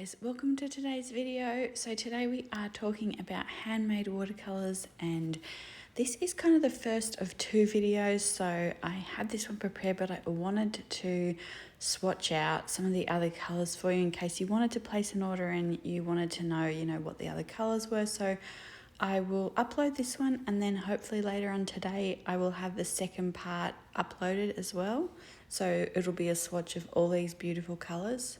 guys, welcome to today's video. So today we are talking about handmade watercolors, and this is kind of the first of two videos. So I had this one prepared, but I wanted to swatch out some of the other colors for you in case you wanted to place an order and you wanted to know, what the other colors were. So I will upload this one, and then hopefully later on today I will have the second part uploaded as well. So it'll be a swatch of all these beautiful colors.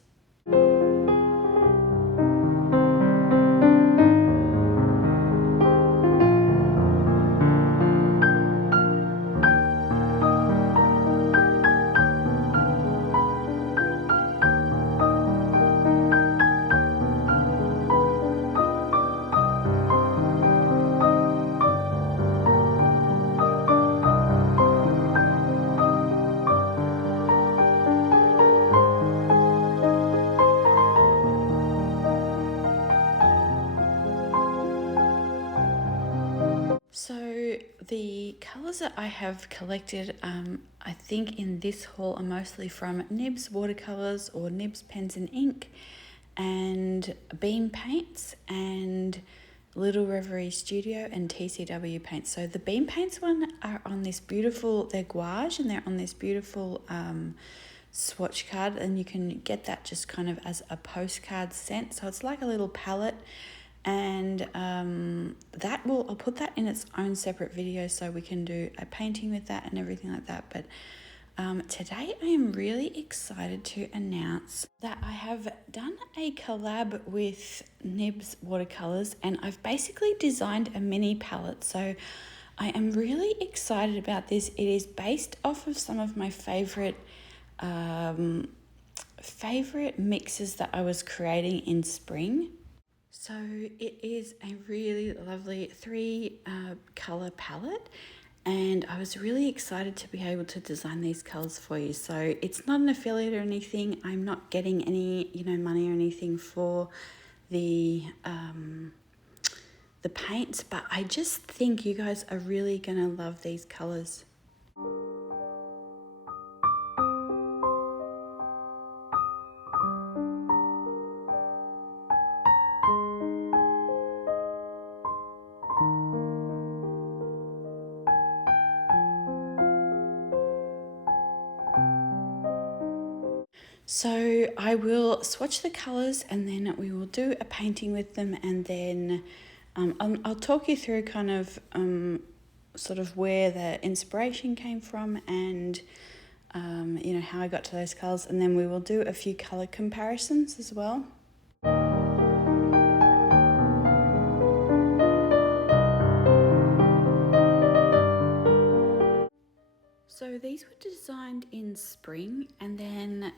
So the colours that I have collected, I think in this haul are mostly from Nibs Watercolors or Nibs Pens and Ink and Beam Paints and Little Reverie Studio and TCW Paints. So the Beam Paints one are on this beautiful, they're gouache, and they're on this beautiful swatch card, and you can get that just kind of as a postcard sent. So it's like a little palette. And I'll put that in its own separate video so we can do a painting with that and everything like that. But today I am really excited to announce that I have done a collab with Nibs Watercolors, and I've basically designed a mini palette. So I am really excited about this. It is based off of some of my favorite mixes that I was creating in spring. So it is a really lovely three color palette, and I was really excited to be able to design these colors for you. So it's not an affiliate or anything. I'm not getting any money or anything for the paints, but I just think you guys are really gonna love these colors. So I will swatch the colours, and then we will do a painting with them, and then I'll talk you through kind of sort of where the inspiration came from, and how I got to those colours, and then we will do a few colour comparisons as well. So these were designed in spring, and then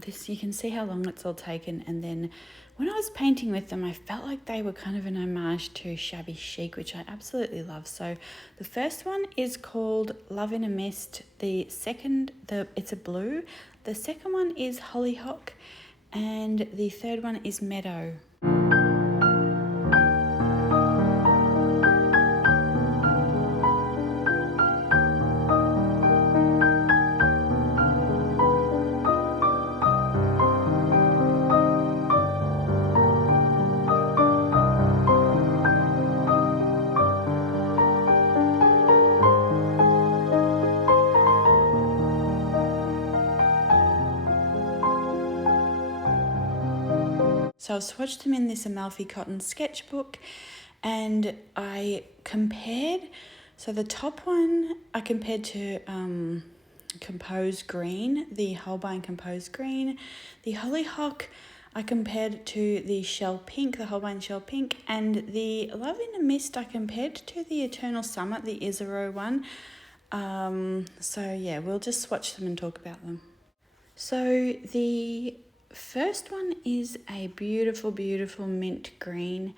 this, you can see how long it's all taken. And then when I was painting with them, I felt like they were kind of an homage to Shabby chic, which I absolutely love. So the first one is called Love in a Mist. It's a blue. The second one is Hollyhock, and the third one is Meadow. So I've swatched them in this Amalfi Cotton sketchbook, and I compared, so the top one I compared to Compose Green, the Holbein Compose Green. The Hollyhock I compared to the Shell Pink, the Holbein Shell Pink, and the Love in a Mist I compared to the Eternal Summer, the Isaro one. So yeah, we'll just swatch them and talk about them. So the first one is a beautiful, beautiful mint green,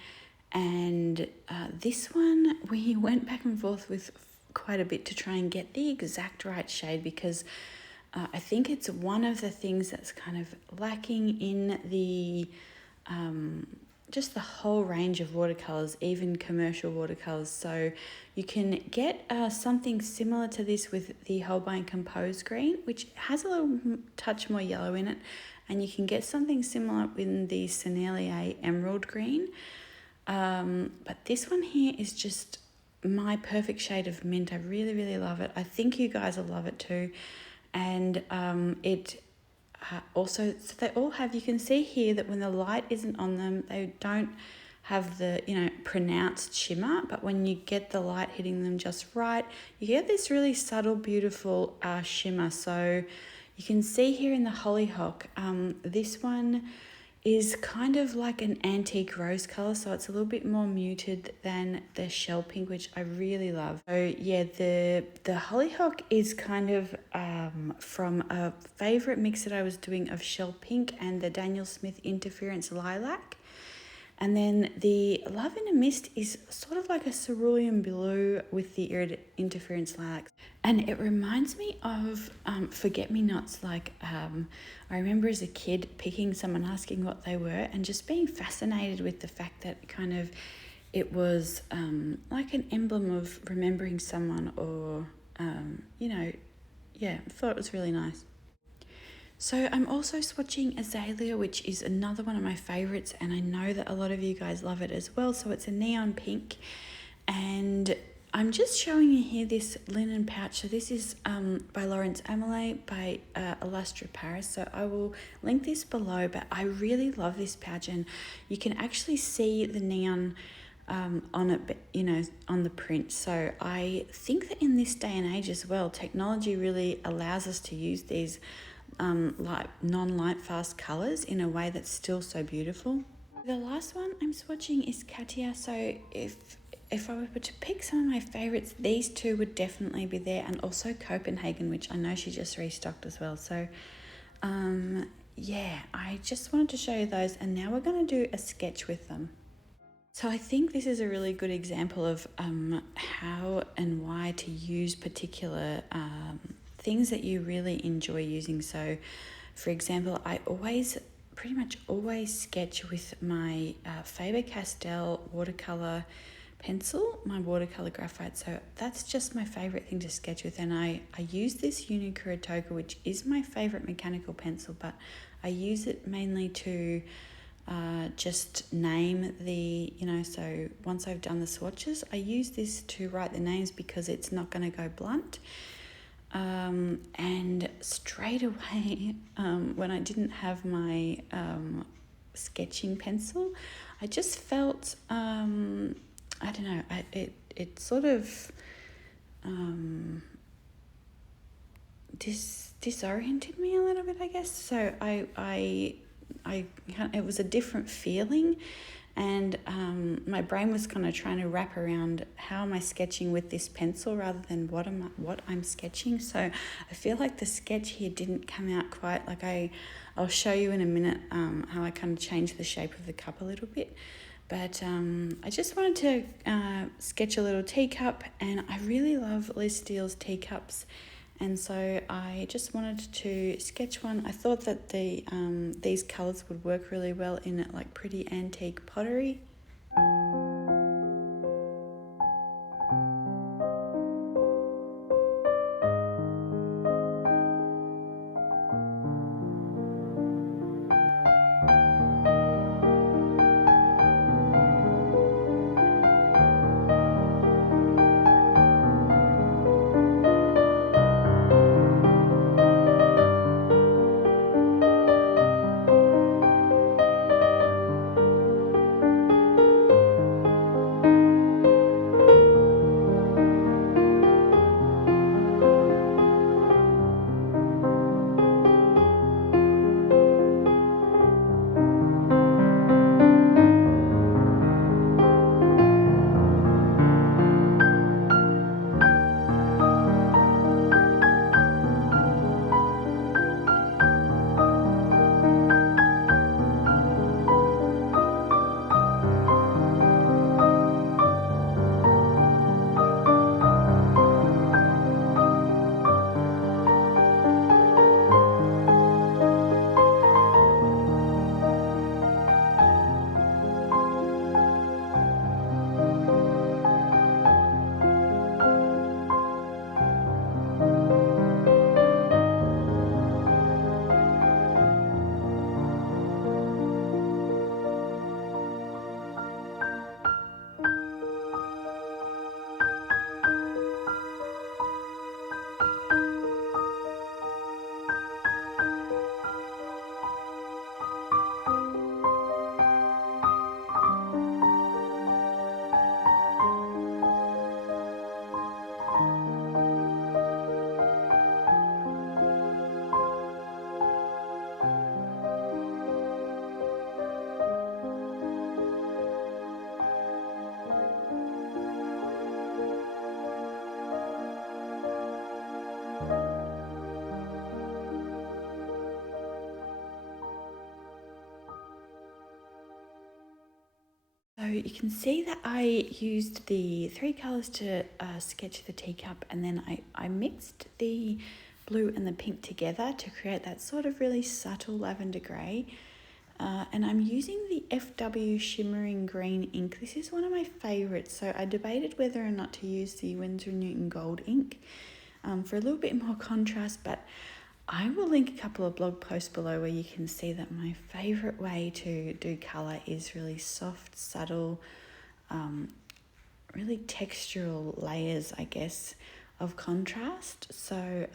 and this one we went back and forth with quite a bit to try and get the exact right shade, because I think it's one of the things that's kind of lacking in the just the whole range of watercolors, even commercial watercolors. So you can get something similar to this with the Holbein Compose Green, which has a little touch more yellow in it, and you can get something similar in the Sennelier Emerald Green. But this one here is just my perfect shade of mint. I really, really love it. I think you guys will love it too. And it also, so they all have, you can see here that when the light isn't on them, they don't have the, you know, pronounced shimmer, but when you get the light hitting them just right, you get this really subtle, beautiful shimmer. So you can see here in the Hollyhock, this one is kind of like an antique rose color, so it's a little bit more muted than the shell pink, which I really love. So yeah, the Hollyhock is kind of from a favorite mix that I was doing of shell pink and the Daniel Smith Interference Lilac. And then the Love in a Mist is sort of like a cerulean blue with the Interference Lilac. And it reminds me of Forget-Me-Nots. Like, I remember as a kid picking some and asking what they were and just being fascinated with the fact that kind of it was like an emblem of remembering someone or, you know, yeah, I thought it was really nice. So I'm also swatching Azalea, which is another one of my favorites, and I know that a lot of you guys love it as well. So it's a neon pink, and I'm just showing you here this linen pouch. So this is by Laurence Amelie by Illustre Paris. So I will link this below, but I really love this pouch, and you can actually see the neon on it, you know, on the print. So I think that in this day and age as well, technology really allows us to use these like non-light fast colors in a way that's still so beautiful. The last one I'm swatching is Katia. So if I were to pick some of my favorites, these two would definitely be there, and also Copenhagen, which I know she just restocked as well. So yeah, I just wanted to show you those, and now we're going to do a sketch with them. So I think this is a really good example of how and why to use particular things that you really enjoy using. So for example, I pretty much always sketch with my Faber-Castell watercolor pencil, my watercolor graphite. So that's just my favorite thing to sketch with, and I use this Unicura Toka, which is my favorite mechanical pencil, but I use it mainly to just name the, you know, so once I've done the swatches, I use this to write the names because it's not going to go blunt. And straight away, when I didn't have my sketching pencil, I just felt, I don't know, it sort of disoriented me a little bit, I guess. So it was a different feeling, and my brain was kind of trying to wrap around how am I sketching with this pencil rather than what I'm sketching. So I feel like the sketch here didn't come out quite like I'll show you in a minute how I kind of changed the shape of the cup a little bit. But I just wanted to sketch a little teacup, and I really love Liz Steele's teacups. And so I just wanted to sketch one. I thought that these colours would work really well in like pretty antique pottery. you can see that I used the 3 colours to sketch the teacup, and then I mixed the blue and the pink together to create that sort of really subtle lavender grey. And I'm using the FW Shimmering Green Ink. This is one of my favourites, so I debated whether or not to use the Winsor & Newton Gold ink for a little bit more contrast, but I will link a couple of blog posts below where you can see that my favourite way to do colour is really soft, subtle, really textural layers, I guess, of contrast. So,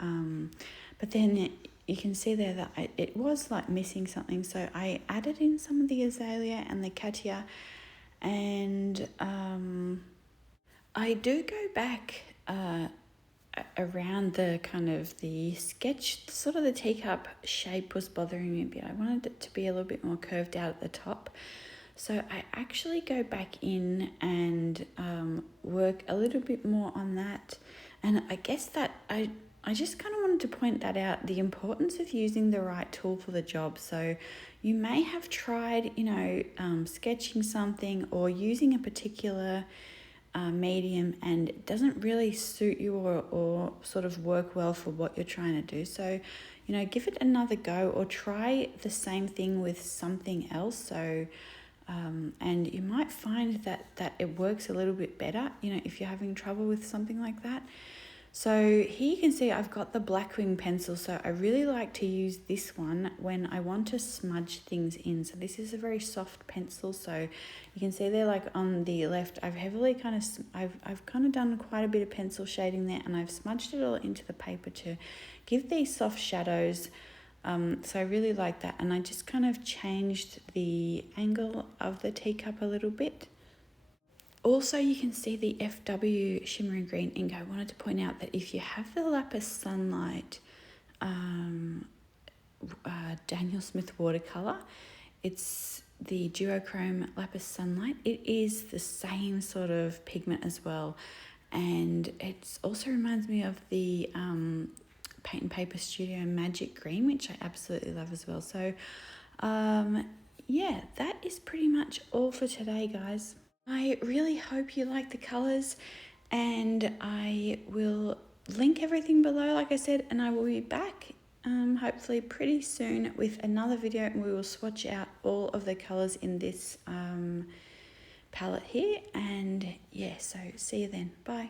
but then you can see there that it was like missing something, so I added in some of the azalea and the cattia, and I do go back around the kind of the sketch, sort of the teacup shape was bothering me a bit. I wanted it to be a little bit more curved out at the top. So I actually go back in and work a little bit more on that. And I guess that I just kind of wanted to point that out, the importance of using the right tool for the job. So you may have tried, sketching something or using a particular medium, and it doesn't really suit you or sort of work well for what you're trying to do. So, give it another go or try the same thing with something else. So, and you might find that it works a little bit better, if you're having trouble with something like that. So here you can see I've got the Blackwing pencil, so I really like to use this one when I want to smudge things in. So this is a very soft pencil, so you can see there, like on the left, I've kind of done quite a bit of pencil shading there, and I've smudged it all into the paper to give these soft shadows. So I really like that, and I just kind of changed the angle of the teacup a little bit. Also, you can see the FW Shimmering Green Ink. I wanted to point out that if you have the Lapis Sunlight Daniel Smith watercolor, it's the Duochrome Lapis Sunlight. It is the same sort of pigment as well, and it also reminds me of the Paint and Paper Studio Magic Green, which I absolutely love as well. So yeah, that is pretty much all for today, guys. I really hope you like the colours, and I will link everything below, like I said, and I will be back hopefully pretty soon with another video, and we will swatch out all of the colours in this palette here. And yeah, so see you then. Bye.